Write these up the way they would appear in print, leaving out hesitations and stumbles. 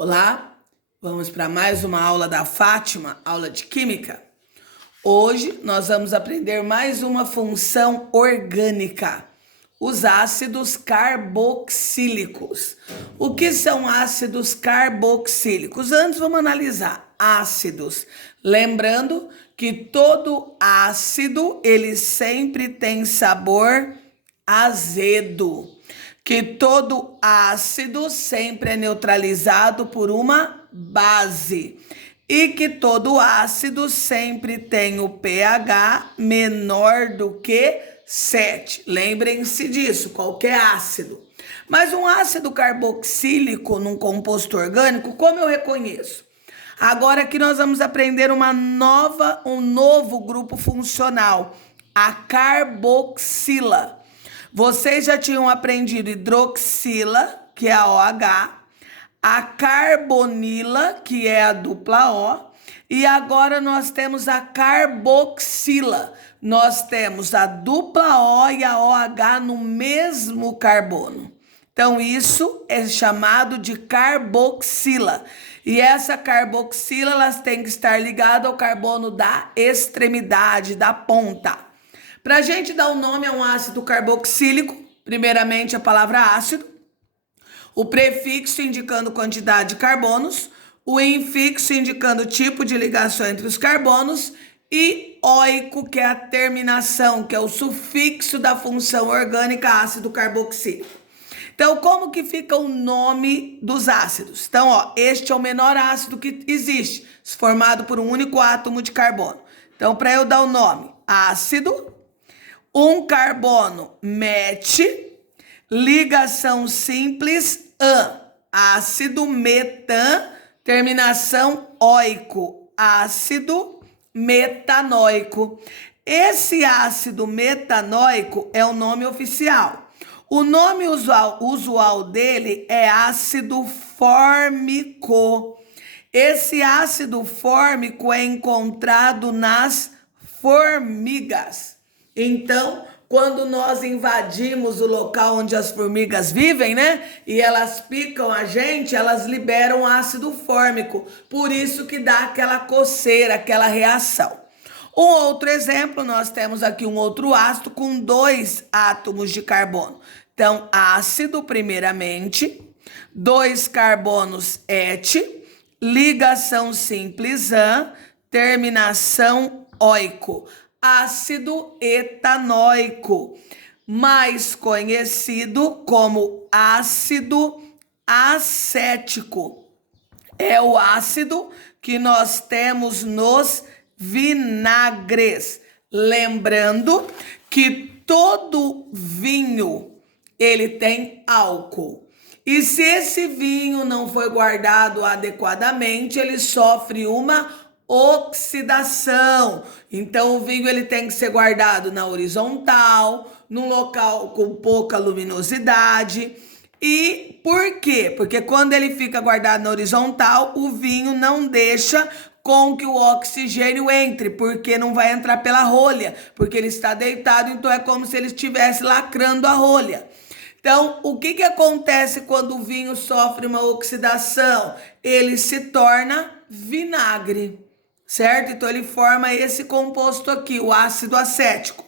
Olá, vamos para mais uma aula da Fátima, aula de Química. Hoje nós vamos aprender mais uma função orgânica, os ácidos carboxílicos. O que são ácidos carboxílicos? Antes vamos analisar ácidos. Lembrando que todo ácido ele sempre tem sabor azedo. Que todo ácido sempre é neutralizado por uma base e que todo ácido sempre tem o pH menor do que 7. Lembrem-se disso, qualquer ácido. Mas um ácido carboxílico num composto orgânico, como eu reconheço? Agora que nós vamos aprender um novo grupo funcional, a carboxila. Vocês já tinham aprendido hidroxila, que é a OH, a carbonila, que é a dupla O, e agora nós temos a carboxila. Nós temos a dupla O e a OH no mesmo carbono. Então, isso é chamado de carboxila. E essa carboxila, elas têm que estar ligadas ao carbono da extremidade, da ponta. Para a gente dar o nome a um ácido carboxílico, primeiramente a palavra ácido, o prefixo indicando quantidade de carbonos, o infixo indicando o tipo de ligação entre os carbonos e óico, que é a terminação, que é o sufixo da função orgânica ácido carboxílico. Então, como que fica o nome dos ácidos? Então, este é o menor ácido que existe, formado por um único átomo de carbono. Então, para eu dar o nome, ácido, um carbono MET, ligação simples AN, ácido metan, terminação óico, ácido metanóico. Esse ácido metanóico é o nome oficial. O nome usual dele é ácido fórmico. Esse ácido fórmico é encontrado nas formigas. Então, quando nós invadimos o local onde as formigas vivem, né? E elas picam a gente, elas liberam ácido fórmico. Por isso que dá aquela coceira, aquela reação. Um outro exemplo, nós temos aqui um outro ácido com 2 átomos de carbono. Então, ácido primeiramente, 2 carbonos ET, ligação simples AN, terminação óico. Ácido etanóico, mais conhecido como ácido acético. É o ácido que nós temos nos vinagres. Lembrando que todo vinho, ele tem álcool. E se esse vinho não foi guardado adequadamente, ele sofre uma oxidação. Então o vinho ele tem que ser guardado na horizontal, num local com pouca luminosidade. E por quê? Porque quando ele fica guardado na horizontal, o vinho não deixa com que o oxigênio entre, porque não vai entrar pela rolha, porque ele está deitado, então é como se ele estivesse lacrando a rolha. Então, o que acontece quando o vinho sofre uma oxidação? Ele se torna vinagre. Certo? Então, ele forma esse composto aqui, o ácido acético.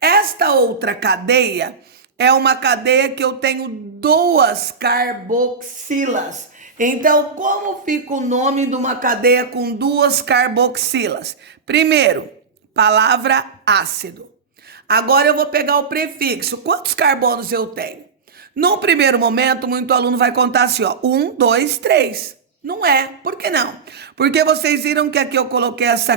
Esta outra cadeia é uma cadeia que eu tenho 2 carboxilas. Então, como fica o nome de uma cadeia com 2 carboxilas? Primeiro, palavra ácido. Agora eu vou pegar o prefixo. Quantos carbonos eu tenho? No primeiro momento, muito aluno vai contar assim, 1, 2, 3. Não é. Por que não? Porque vocês viram que aqui eu coloquei essa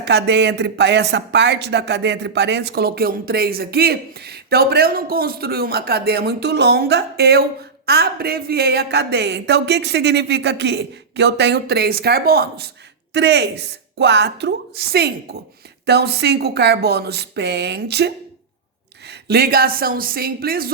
parte da cadeia entre parênteses, coloquei um 3 aqui. Então, para eu não construir uma cadeia muito longa, eu abreviei a cadeia. Então, o que significa aqui? Que eu tenho 3 carbonos. 3, 4, 5. Então, 5 carbonos pente. Ligação simples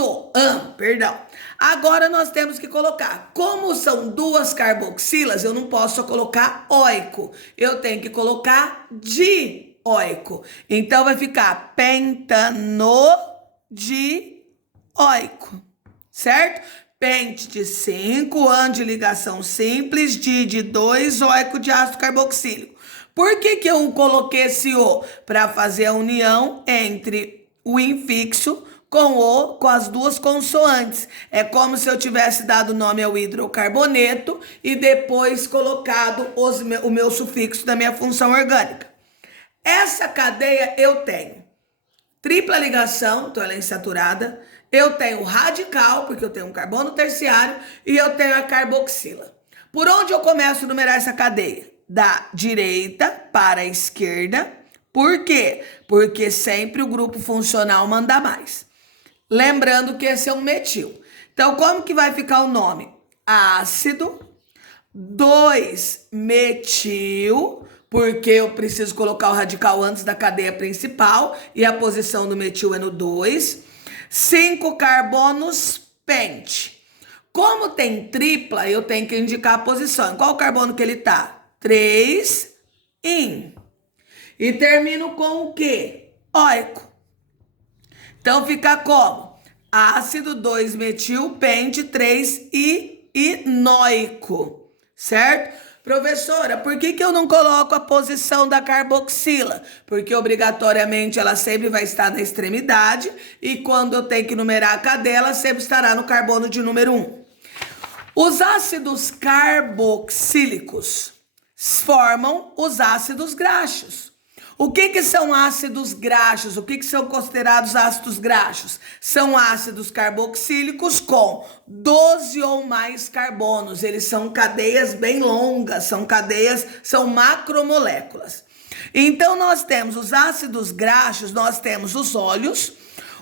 perdão. Agora nós temos que colocar, como são 2 carboxilas, eu não posso colocar óico. Eu tenho que colocar dióico. Então vai ficar pentanodioico, certo? pente de 5, AN de ligação simples, DI de 2, óico de ácido carboxílico. Por que eu coloquei esse O? Para fazer a união entre o infixo com as duas consoantes. É como se eu tivesse dado nome ao hidrocarboneto e depois colocado o meu sufixo da minha função orgânica. Essa cadeia eu tenho tripla ligação, então ela é insaturada. Eu tenho radical, porque eu tenho um carbono terciário, e eu tenho a carboxila. Por onde eu começo a numerar essa cadeia? Da direita para a esquerda. Por quê? Porque sempre o grupo funcional manda mais. Lembrando que esse é um metil. Então, como que vai ficar o nome? Ácido 2-metil, porque eu preciso colocar o radical antes da cadeia principal e a posição do metil é no 2. 5 carbonos pente. Como tem tripla, eu tenho que indicar a posição. Qual o carbono que ele tá? 3 in. E termino com o quê? Óico. Então fica como? Ácido 2-metil pente 3 e inóico. Certo? Professora, por que eu não coloco a posição da carboxila? Porque obrigatoriamente ela sempre vai estar na extremidade e quando eu tenho que numerar a cadeia, ela sempre estará no carbono de número 1. Os ácidos carboxílicos formam os ácidos graxos. O que são ácidos graxos? O que são considerados ácidos graxos? São ácidos carboxílicos com 12 ou mais carbonos. Eles são cadeias bem longas, são macromoléculas. Então, nós temos os ácidos graxos, nós temos os óleos.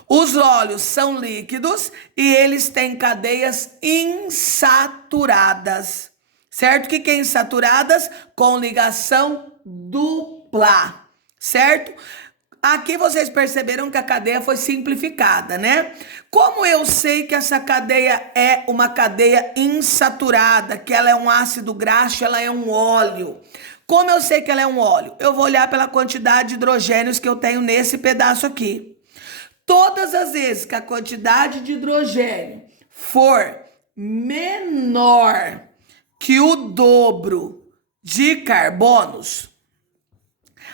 Os óleos são líquidos e eles têm cadeias insaturadas. Certo? O que é insaturadas? Com ligação dupla. Certo? Aqui vocês perceberam que a cadeia foi simplificada, né? Como eu sei que essa cadeia é uma cadeia insaturada, que ela é um ácido graxo, ela é um óleo. Como eu sei que ela é um óleo? Eu vou olhar pela quantidade de hidrogênios que eu tenho nesse pedaço aqui. Todas as vezes que a quantidade de hidrogênio for menor que o dobro de carbonos,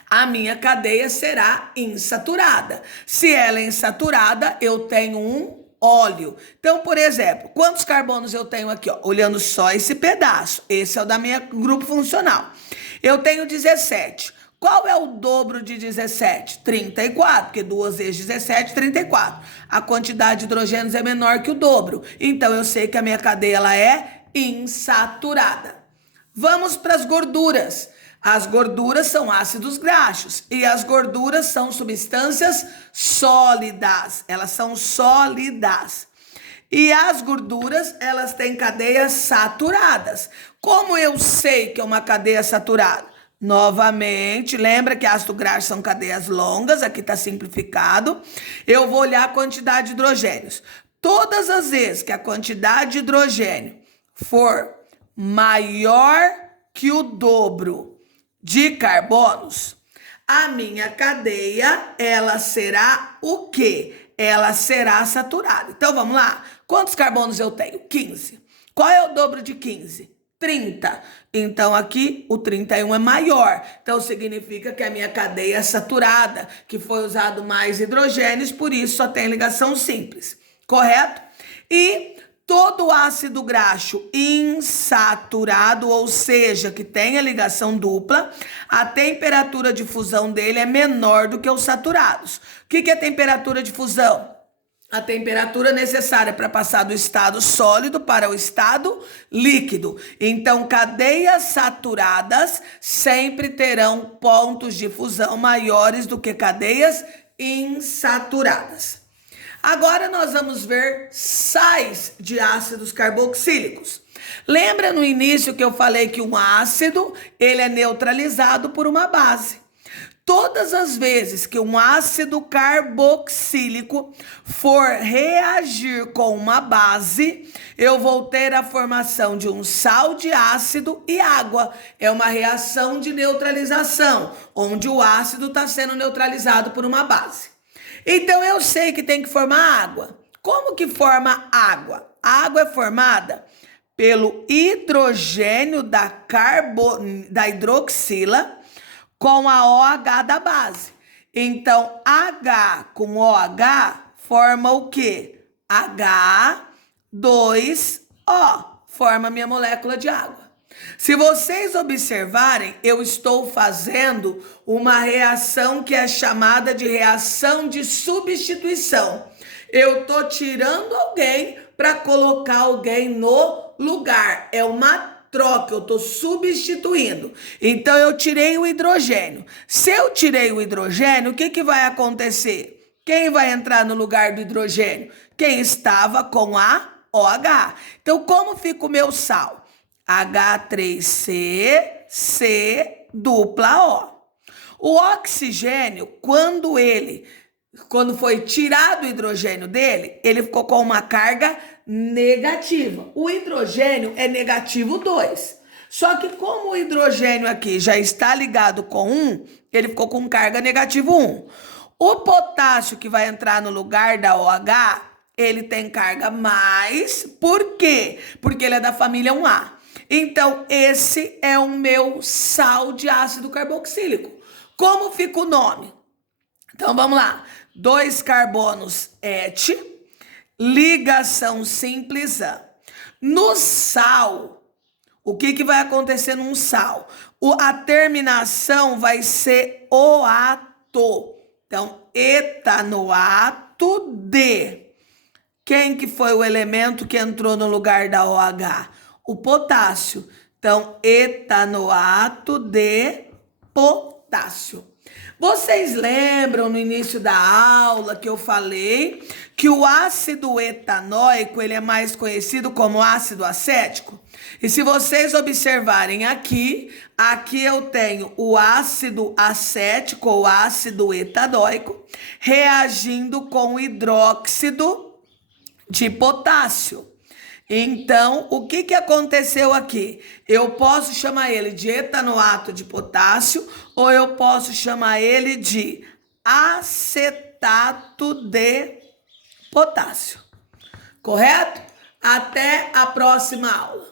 a minha cadeia será insaturada. Se ela é insaturada, eu tenho um óleo. Então, por exemplo, quantos carbonos eu tenho aqui? Ó, olhando só esse pedaço. Esse é o da minha grupo funcional. Eu tenho 17. Qual é o dobro de 17? 34, porque 2 vezes 17, 34. A quantidade de hidrogênios é menor que o dobro. Então, eu sei que a minha cadeia ela é insaturada. Vamos para as gorduras. As gorduras são ácidos graxos e as gorduras são substâncias sólidas. Elas são sólidas. E as gorduras, elas têm cadeias saturadas. Como eu sei que é uma cadeia saturada? Novamente, lembra que ácido graxo são cadeias longas, aqui está simplificado. Eu vou olhar a quantidade de hidrogênios. Todas as vezes que a quantidade de hidrogênio for maior que o dobro de carbonos, a minha cadeia, ela será o quê? Ela será saturada. Então, vamos lá. Quantos carbonos eu tenho? 15. Qual é o dobro de 15? 30. Então, aqui, o 31 é maior. Então, significa que a minha cadeia é saturada, que foi usado mais hidrogênios, por isso só tem ligação simples. Correto? E todo ácido graxo insaturado, ou seja, que tem a ligação dupla, a temperatura de fusão dele é menor do que os saturados. O que é temperatura de fusão? A temperatura necessária para passar do estado sólido para o estado líquido. Então, cadeias saturadas sempre terão pontos de fusão maiores do que cadeias insaturadas. Agora nós vamos ver sais de ácidos carboxílicos. Lembra no início que eu falei que um ácido, ele é neutralizado por uma base. Todas as vezes que um ácido carboxílico for reagir com uma base, eu vou ter a formação de um sal de ácido e água. É uma reação de neutralização, onde o ácido está sendo neutralizado por uma base. Então, eu sei que tem que formar água. Como que forma água? água é formada pelo hidrogênio da hidroxila com a OH da base. Então, H com OH forma o quê? H2O, forma minha molécula de água. Se vocês observarem, eu estou fazendo uma reação que é chamada de reação de substituição. Eu estou tirando alguém para colocar alguém no lugar. É uma troca, eu estou substituindo. Então, eu tirei o hidrogênio. Se eu tirei o hidrogênio, o que vai acontecer? Quem vai entrar no lugar do hidrogênio? Quem estava com a OH. Então, como fica o meu sal? H3C, C, dupla O. O oxigênio, quando foi tirado o hidrogênio dele, ele ficou com uma carga negativa. O hidrogênio é negativo 2. Só que como o hidrogênio aqui já está ligado com 1, ele ficou com carga negativo 1. O potássio que vai entrar no lugar da OH, ele tem carga mais. Por quê? Porque ele é da família 1A. Então, esse é o meu sal de ácido carboxílico. Como fica o nome? Então, vamos lá. 2 carbonos et, ligação simples A. No sal, o que vai acontecer num sal? A terminação vai ser oato. Então, etanoato de. Quem que foi o elemento que entrou no lugar da OH? O potássio. Então, etanoato de potássio. Vocês lembram no início da aula que eu falei que o ácido etanóico ele é mais conhecido como ácido acético? E se vocês observarem aqui eu tenho o ácido acético ou ácido etanóico reagindo com hidróxido de potássio. Então, o que aconteceu aqui? Eu posso chamar ele de etanoato de potássio ou eu posso chamar ele de acetato de potássio. Correto? Até a próxima aula.